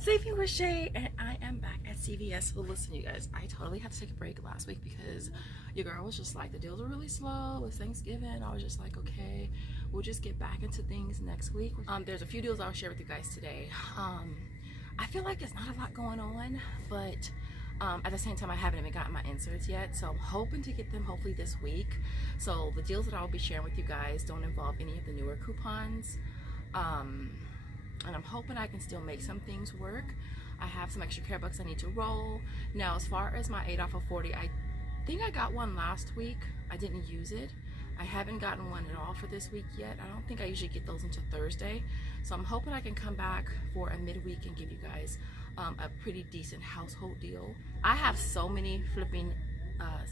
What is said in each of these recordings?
Saving with Shay, and I am back at CVS. So listen, you guys, I totally had to take a break last week because your girl was just like, the deals are really slow. It's Thanksgiving. I was just like, okay, we'll just get back into things next week. There's a few deals I'll share with you guys today. I feel like there's not a lot going on, but at the same time, I haven't even gotten my inserts yet, so I'm hoping to get them hopefully this week. So the deals that I'll be sharing with you guys don't involve any of the newer coupons. And I'm hoping I can still make some things work. I have some extra care bucks I need to roll. Now, as far as my 8 off of 40, I think I got one last week. I didn't use it. I haven't gotten one at all for this week yet. I don't think I usually get those until Thursday. So I'm hoping I can come back for a midweek and give you guys a pretty decent household deal. I have so many flipping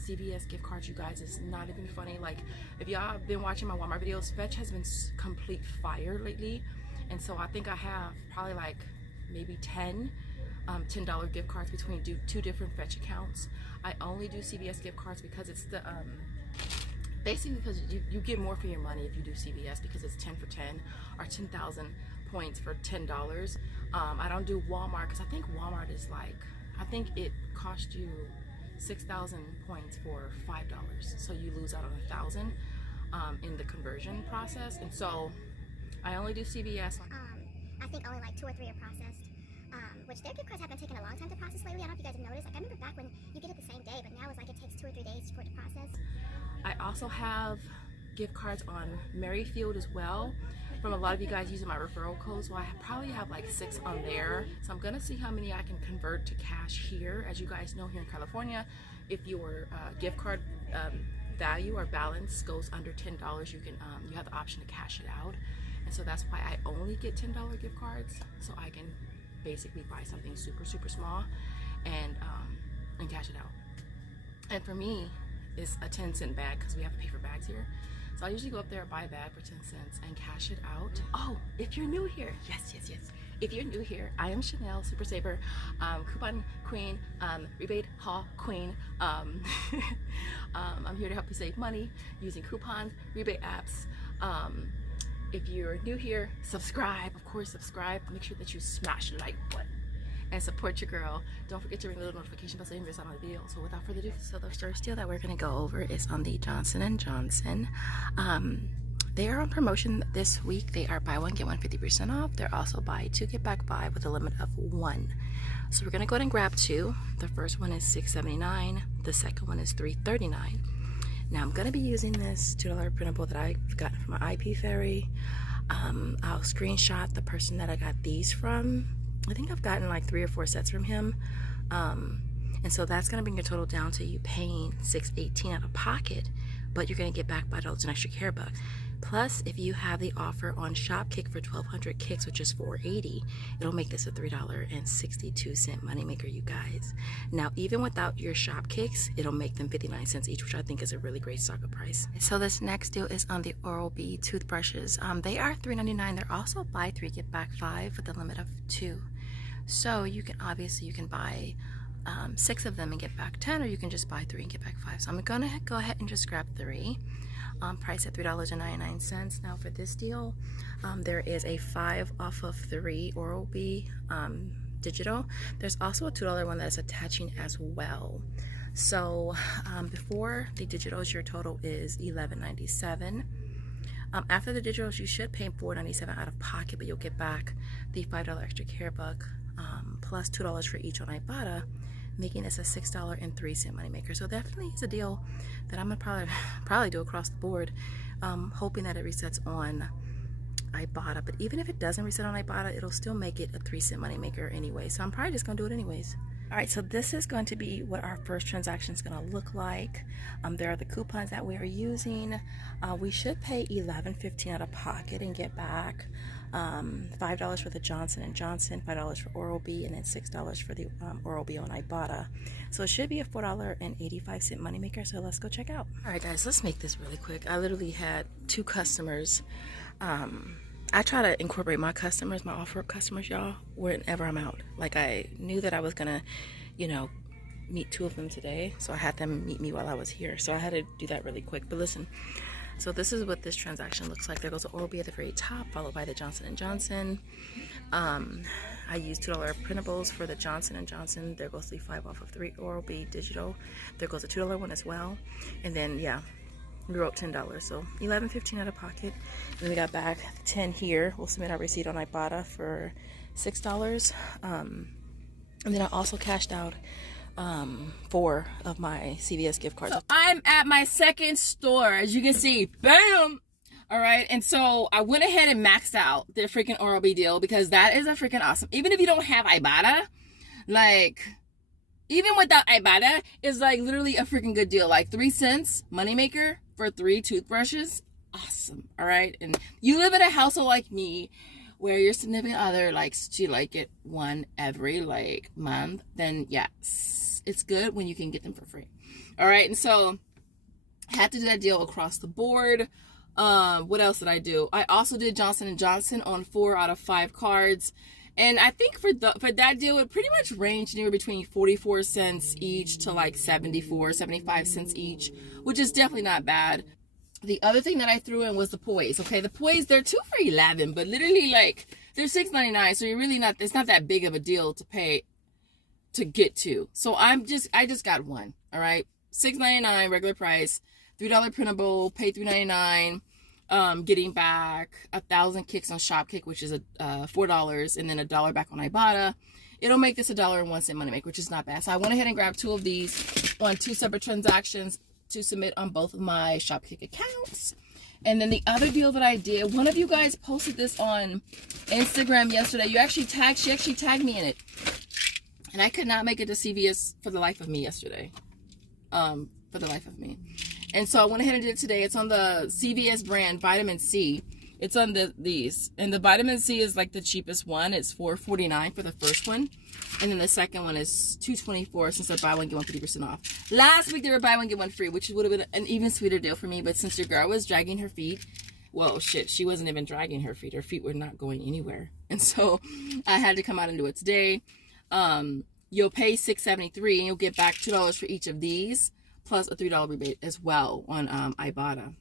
CVS gift cards, you guys. It's not even funny. Like, if y'all have been watching my Walmart videos, Fetch has been complete fire lately. And so I think I have probably like maybe 10 $10 gift cards between two different Fetch accounts. I only do CVS gift cards because it's the basically because you get more for your money if you do CVS, because it's 10 for 10 or 10,000 points for $10. I don't do Walmart because I think Walmart is like, I think it cost you 6,000 points for $5, so you lose out on 1,000 in the conversion process. And so I only do CVS. I think only like 2 or 3 are processed, which their gift cards have been taking a long time to process lately. I don't know if you guys have noticed. Like, I remember back when you get it the same day, but now it's like it takes 2 or 3 days for it to process. I also have gift cards on Merryfield as well, from a lot of you guys using my referral code. So I probably have like 6 on there. So I'm gonna see how many I can convert to cash here. As you guys know, here in California, if your gift card value or balance goes under $10, you can you have the option to cash it out. And so that's why I only get $10 gift cards, so I can basically buy something super small and cash it out. And for me, it's a 10-cent bag because we have to pay for bags here. So I usually go up there, buy a bag for 10 cents and cash it out. Oh, if you're new here, yes. If you're new here, I am Chanel, Super Saver, Coupon Queen, Rebate Haul Queen. I'm here to help you save money using coupons, rebate apps. If you're new here, subscribe. Of course, subscribe. Make sure that you smash the like button and support your girl. Don't forget to ring the little notification bell so you don't miss out on the video. So without further ado, so the first deal that we're gonna go over is on the Johnson & Johnson. They are on promotion this week. They are buy one get one 50% off. They're also buy 2 get back 5 with a limit of 1. So we're gonna go ahead and grab 2. The first one is $6.79. The second one is $3.39. Now I'm gonna be using this $2 printable that I got from my Ip Fairy. I'll screenshot the person that I got these from. I think I've gotten like 3 or 4 sets from him. And so that's gonna bring your total down to you paying $6.18 out of pocket, but you're gonna get back $5 in extra care bucks. Plus, if you have the offer on Shopkick for 1,200 kicks, which is $4.80, it'll make this a $3.62 moneymaker, you guys. Now, even without your Shopkicks, it'll make them 59 cents each, which I think is a really great stock price. So this next deal is on the Oral-B toothbrushes. They are $3.99. They're also buy 3 get back 5 with a limit of 2. So you can buy 6 of them and get back 10, or you can just buy 3 and get back 5. So I'm gonna go ahead and just grab 3. Price at $3.99. Now for this deal, there is a 5 off of 3 Oral-B digital. There's also a $2 one that is attaching as well. So before the digitals, your total is $11.97. After the digitals, you should pay $4.97 out of pocket, but you'll get back the $5 extra care buck plus $2 for each on Ibotta, making this a $6.03 moneymaker. So definitely is a deal that I'm gonna probably do across the board, hoping that it resets on Ibotta. But even if it doesn't reset on Ibotta, it'll still make it a 3-cent moneymaker anyway. So I'm probably just gonna do it anyways. All right, so this is going to be what our first transaction is going to look like. There are the coupons that we are using. We should pay $11.15 out of pocket and get back $5 for the Johnson & Johnson, $5 for Oral-B, and then $6 for the Oral-B on Ibotta. So it should be a $4.85 moneymaker, so let's go check out. All right, guys, let's make this really quick. I literally had 2 customers. I try to incorporate my customers, my offer-up customers, y'all, whenever I'm out. Like, I knew that I was gonna, meet 2 of them today, so I had them meet me while I was here. So I had to do that really quick. But listen, so this is what this transaction looks like. There goes the Oral-B at the very top, followed by the Johnson & Johnson. I used $2 printables for the Johnson & Johnson. There goes the 5 off of 3 Oral-B digital. There goes a $2 one as well. And then, yeah, we wrote $10, so $11.15 out of pocket. And then we got back 10 here. We'll submit our receipt on Ibotta for $6. And then I also cashed out 4 of my CVS gift cards. So I'm at my second store, as you can see. Bam! All right, and so I went ahead and maxed out the freaking Oral-B deal because that is a freaking awesome. Even if you don't have Ibotta, like, even without Ibotta, it's like literally a freaking good deal. Like 3 cents moneymaker for 3 toothbrushes. Awesome, all right? And you live in a household like me where your significant other likes to like get one every like month, then yes, it's good when you can get them for free. All right, and so I had to do that deal across the board. What else did I do? I also did Johnson & Johnson on 4 out of 5 cards. And I think for that deal, it pretty much ranged anywhere between 44 cents each to like 74, 75 cents each, which is definitely not bad. The other thing that I threw in was the poise. Okay, the poise, they're 2 for $11, but literally like they're $6.99. So you're really not, it's not that big of a deal to pay to get to. So I just got one. All right, $6.99 regular price, $3 printable, pay $3.99. Getting back 1,000 kicks on Shopkick, which is $4, and then $1 back on Ibotta. It'll make this $1.01 money make, which is not bad. So I went ahead and grabbed 2 of these on 2 separate transactions to submit on both of my Shopkick accounts. And then the other deal that I did, one of you guys posted this on Instagram yesterday. She actually tagged me in it, and I could not make it to CVS for the life of me yesterday. For the life of me. And so I went ahead and did it today. It's on the CVS brand Vitamin C. It's on these. And the Vitamin C is like the cheapest one. It's $4.49 for the first one. And then the second one is $2.24 since they're buy one, get one 50% off. Last week they were buy one, get one free, which would have been an even sweeter deal for me. But since your girl was dragging her feet, well, shit, she wasn't even dragging her feet. Her feet were not going anywhere. And so I had to come out and do it today. You'll pay $6.73 and you'll get back $2 for each of these, plus a $3 rebate as well on Ibotta.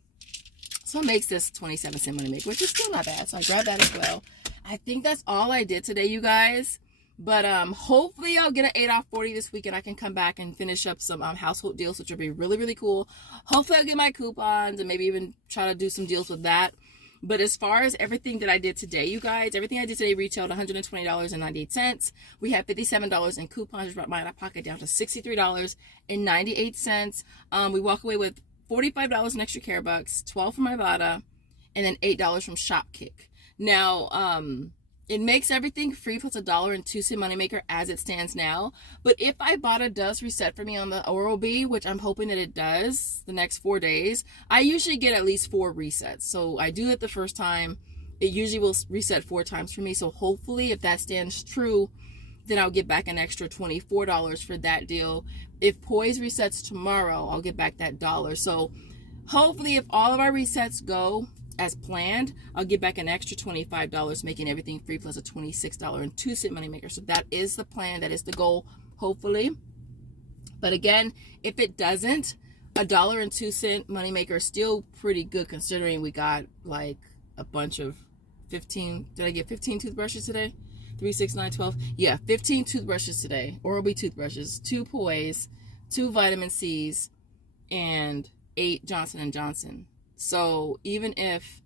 So it makes this 27-cent money make, which is still not bad. So I grabbed that as well. I think that's all I did today, you guys. But hopefully I'll get an 8 off 40 this week and I can come back and finish up some household deals, which will be really, really cool. Hopefully I'll get my coupons and maybe even try to do some deals with that. But as far as everything that I did today, you guys, everything I did today retailed $120.98. We had $57 in coupons, which brought my pocket down to $63.98. We walk away with $45 in extra care bucks, $12 from Ibotta, and then $8 from Shopkick. Now, it makes everything free plus $1.02 moneymaker as it stands now. But if Ibotta does reset for me on the Oral-B, which I'm hoping that it does the next 4 days, I usually get at least 4 resets. So I do it the first time. It usually will reset 4 times for me. So hopefully if that stands true, then I'll get back an extra $24 for that deal. If Poise resets tomorrow, I'll get back that $1. So hopefully if all of our resets go as planned, I'll get back an extra $25, making everything free plus a $26.02 moneymaker. So that is the plan. That is the goal, hopefully. But again, if it doesn't, $1.02 moneymaker is still pretty good considering we got like a bunch of 15. Did I get 15 toothbrushes today? 3, 6, 9, 12. Yeah, 15 toothbrushes today. Oral-B toothbrushes, 2 Poise, 2 Vitamin C's, and 8 Johnson & Johnson. So even if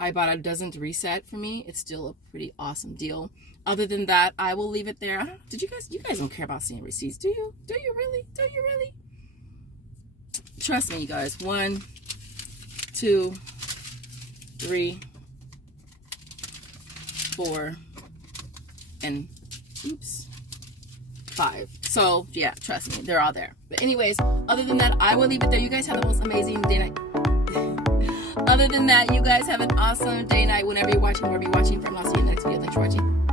Ibotta doesn't reset for me, it's still a pretty awesome deal. Other than that, I will leave it there. I don't know, you guys don't care about seeing receipts, do you? Do you really? Do you really? Trust me, you guys. 1, 2, 3, 4, and oops, 5. So yeah, trust me, they're all there. But anyways, other than that, I will leave it there. You guys have the most amazing day night. Other than that, you guys have an awesome day night whenever you're watching, wherever you're watching from. I'll see you in the next video. Thanks for watching.